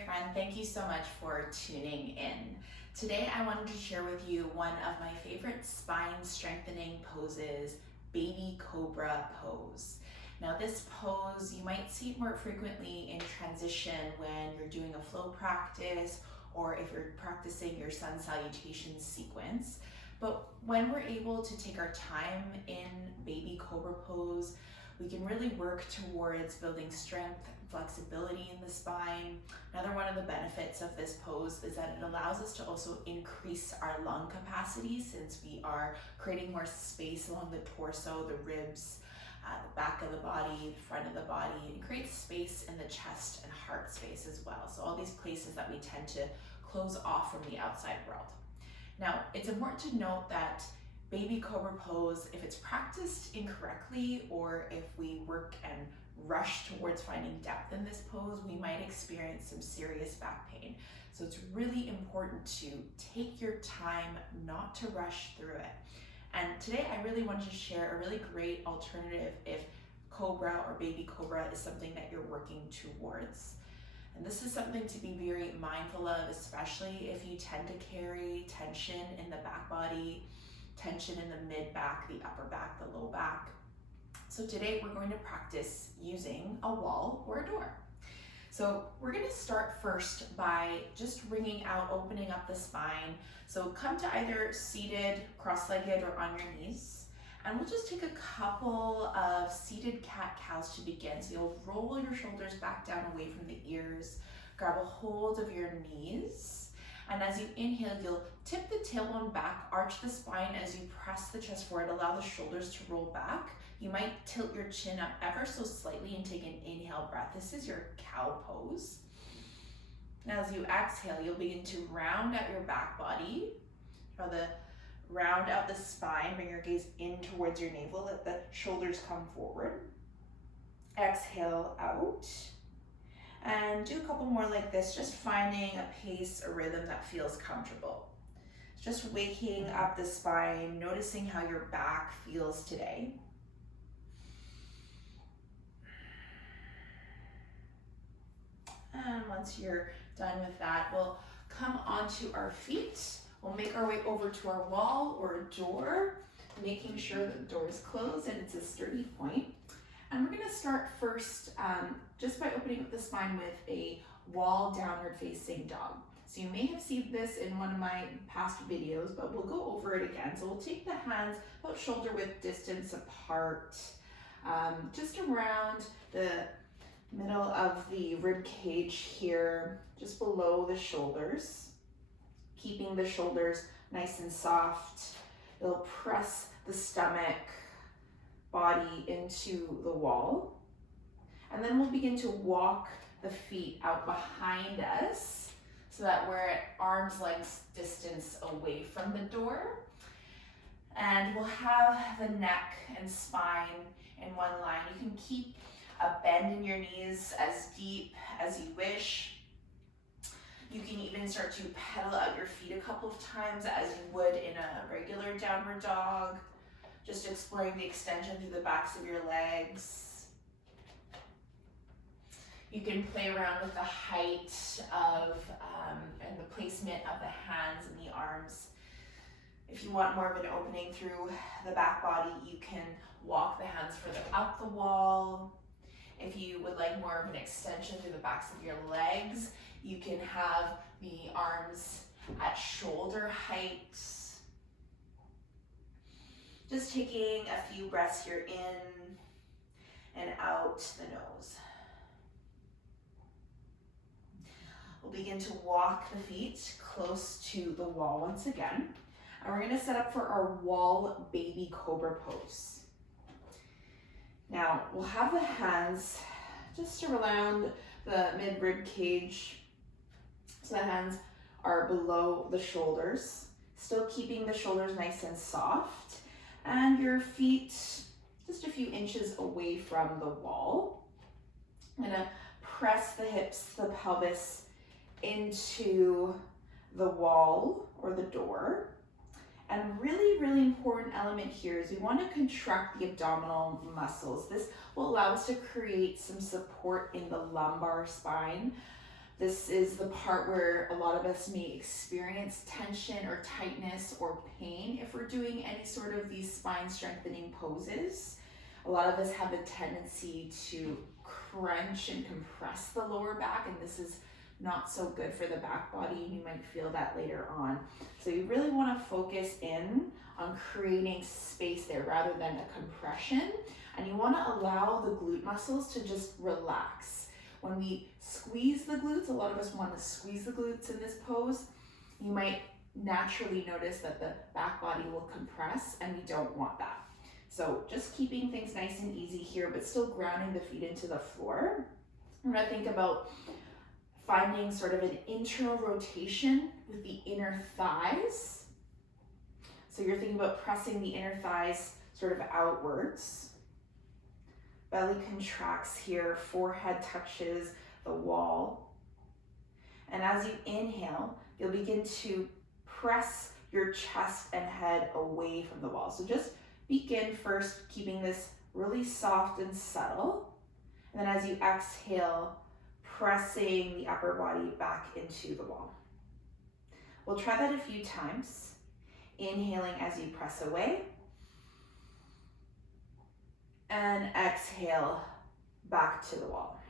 great friend. Thank you so much for tuning in. Today I wanted to share with you one of my favorite spine strengthening poses, Baby Cobra Pose. Now this pose, you might see it more frequently in transition when you're doing a flow practice or if you're practicing your sun salutation sequence. But when we're able to take our time in Baby Cobra Pose, we can really work towards building strength and flexibility in the spine. Another one of the benefits of this pose is that it allows us to also increase our lung capacity, since we are creating more space along the torso, the ribs, the back of the body, the front of the body, and creates space in the chest and heart space as well. So all these places that we tend to close off from the outside world. Now, it's important to note that Baby Cobra Pose, if it's practiced incorrectly or if we work and rush towards finding depth in this pose, we might experience some serious back pain. So it's really important to take your time, not to rush through it. And today I really wanted to share a really great alternative if Cobra or Baby Cobra is something that you're working towards. And this is something to be very mindful of, especially if you tend to carry tension in the back body, tension in the mid back, the upper back, the low back. So today we're going to practice using a wall or a door. So we're going to start first by just wringing out, opening up the spine. So come to either seated, cross-legged, or on your knees. And we'll just take a couple of seated cat-cows to begin. So you'll roll your shoulders back down away from the ears, grab a hold of your knees. And as you inhale, you'll tip the tailbone back, arch the spine as you press the chest forward, allow the shoulders to roll back. You might tilt your chin up ever so slightly and take an inhale breath. This is your cow pose. Now as you exhale, you'll begin to round out your back body. Round out the spine, bring your gaze in towards your navel, let the shoulders come forward. Exhale out. And do a couple more like this, just finding a pace, a rhythm that feels comfortable. Just waking up the spine, noticing how your back feels today. And once you're done with that, we'll come onto our feet. We'll make our way over to our wall or a door, making sure that the door is closed and it's a sturdy point. And we're gonna start first just by opening up the spine with a wall downward facing dog. So you may have seen this in one of my past videos, but we'll go over it again. So we'll take the hands about shoulder width distance apart, just around the middle of the rib cage here, just below the shoulders, keeping the shoulders nice and soft. It'll press the stomach, body into the wall. And then we'll begin to walk the feet out behind us so that we're at arm's length distance away from the door. And we'll have the neck and spine in one line. You can keep a bend in your knees as deep as you wish. You can even start to pedal out your feet a couple of times as you would in a regular downward dog. Just exploring the extension through the backs of your legs. You can play around with the height of and the placement of the hands and the arms. If you want more of an opening through the back body, you can walk the hands further up the wall. If you would like more of an extension through the backs of your legs, you can have the arms at shoulder height. Just taking a few breaths here in and out the nose. We'll begin to walk the feet close to the wall once again. And we're gonna set up for our wall Baby Cobra Pose. Now, we'll have the hands just around the mid-rib cage. So the hands are below the shoulders, still keeping the shoulders nice and soft. And your feet just a few inches away from the wall. I'm gonna press the hips, the pelvis into the wall or the door. And really important element here is we want to contract the abdominal muscles. This will allow us to create some support in the lumbar spine. This is the part where a lot of us may experience tension or tightness or pain if we're doing any sort of these spine strengthening poses. A lot of us have a tendency to crunch and compress the lower back, and this is not so good for the back body, and you might feel that later on. So you really want to focus in on creating space there rather than a compression, and you want to allow the glute muscles to just relax. When we squeeze the glutes, a lot of us want to squeeze the glutes in this pose. You might naturally notice that the back body will compress, and we don't want that. So just keeping things nice and easy here, but still grounding the feet into the floor. We're going to think about finding sort of an internal rotation with the inner thighs. So you're thinking about pressing the inner thighs sort of outwards. Belly contracts here, forehead touches the wall. And as you inhale, you'll begin to press your chest and head away from the wall. So just begin first keeping this really soft and subtle. And then as you exhale, pressing the upper body back into the wall. We'll try that a few times. Inhaling as you press away. And exhale back to the wall.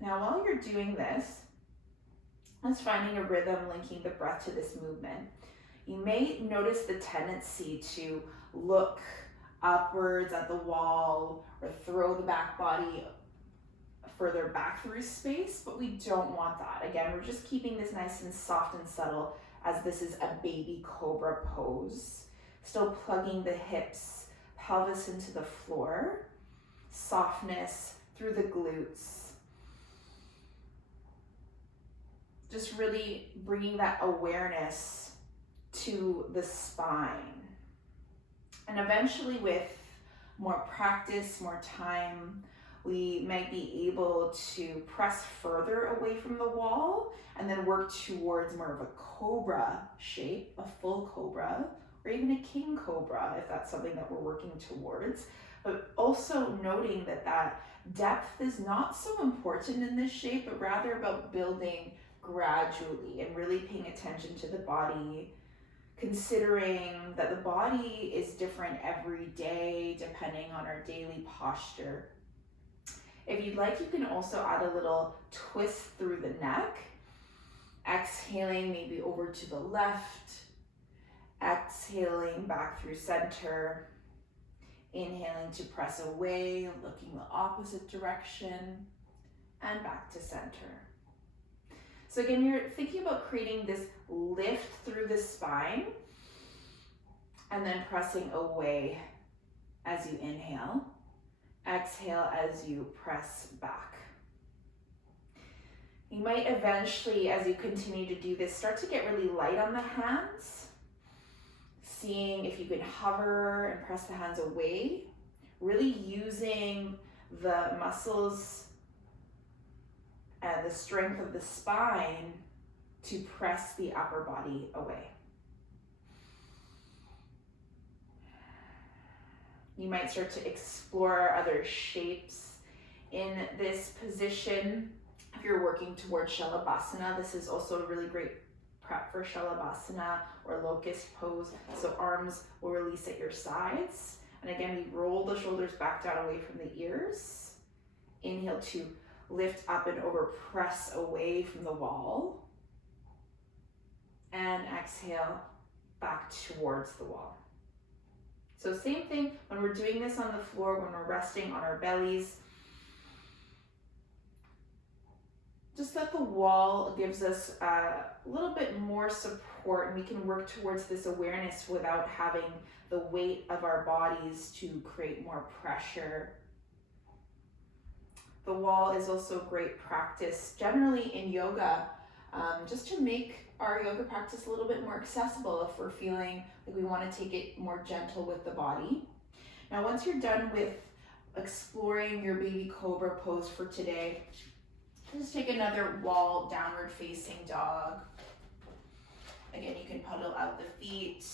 Now, while you're doing this, let's finding a rhythm linking the breath to this movement. You may notice the tendency to look upwards at the wall or throw the back body further back through space, but we don't want that. Again, we're just keeping this nice and soft and subtle as this is a baby cobra pose. Still plugging the hips, pelvis into the floor, softness through the glutes. Just really bringing that awareness to the spine. And eventually with more practice, more time, we might be able to press further away from the wall and then work towards more of a cobra shape, a full cobra, or even a king cobra if that's something that we're working towards. But also noting that that depth is not so important in this shape, but rather about building gradually and really paying attention to the body, considering that the body is different every day depending on our daily posture. If you'd like, you can also add a little twist through the neck. Exhaling maybe over to the left. Exhaling back through center. Inhaling to press away, looking the opposite direction. And back to center. So again, you're thinking about creating this lift through the spine. And then pressing away as you inhale. Exhale as you press back. You might eventually, as you continue to do this, start to get really light on the hands. Seeing if you can hover and press the hands away. Really using the muscles and the strength of the spine to press the upper body away. You might start to explore other shapes in this position. If you're working towards Shalabhasana, this is also a really great prep for Shalabhasana or locust pose. So arms will release at your sides. And again, we roll the shoulders back down away from the ears. Inhale to lift up and over, press away from the wall. And exhale back towards the wall. So same thing when we're doing this on the floor, when we're resting on our bellies. Just that the wall gives us a little bit more support and we can work towards this awareness without having the weight of our bodies to create more pressure. The wall is also great practice generally in yoga, just to make our yoga practice a little bit more accessible if we're feeling like we want to take it more gentle with the body. Now, once you're done with exploring your baby cobra pose for today, just take another wall downward facing dog. Again, you can puddle out the feet.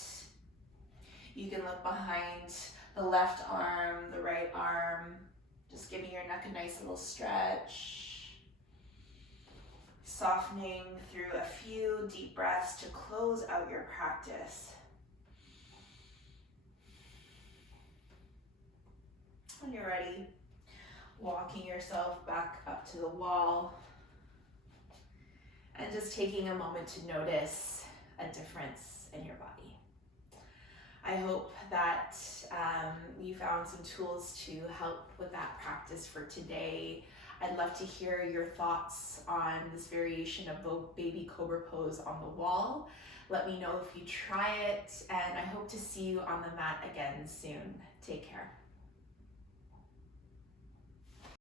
You can look behind the left arm, the right arm. Just giving your neck a nice little stretch. Softening through a few deep breaths to close out your practice. When you're ready, walking yourself back up to the wall and just taking a moment to notice a difference in your body. I hope that you found some tools to help with that practice for today. I'd love to hear your thoughts on this variation of the Baby Cobra Pose on the wall. Let me know if you try it, and I hope to see you on the mat again soon. Take care.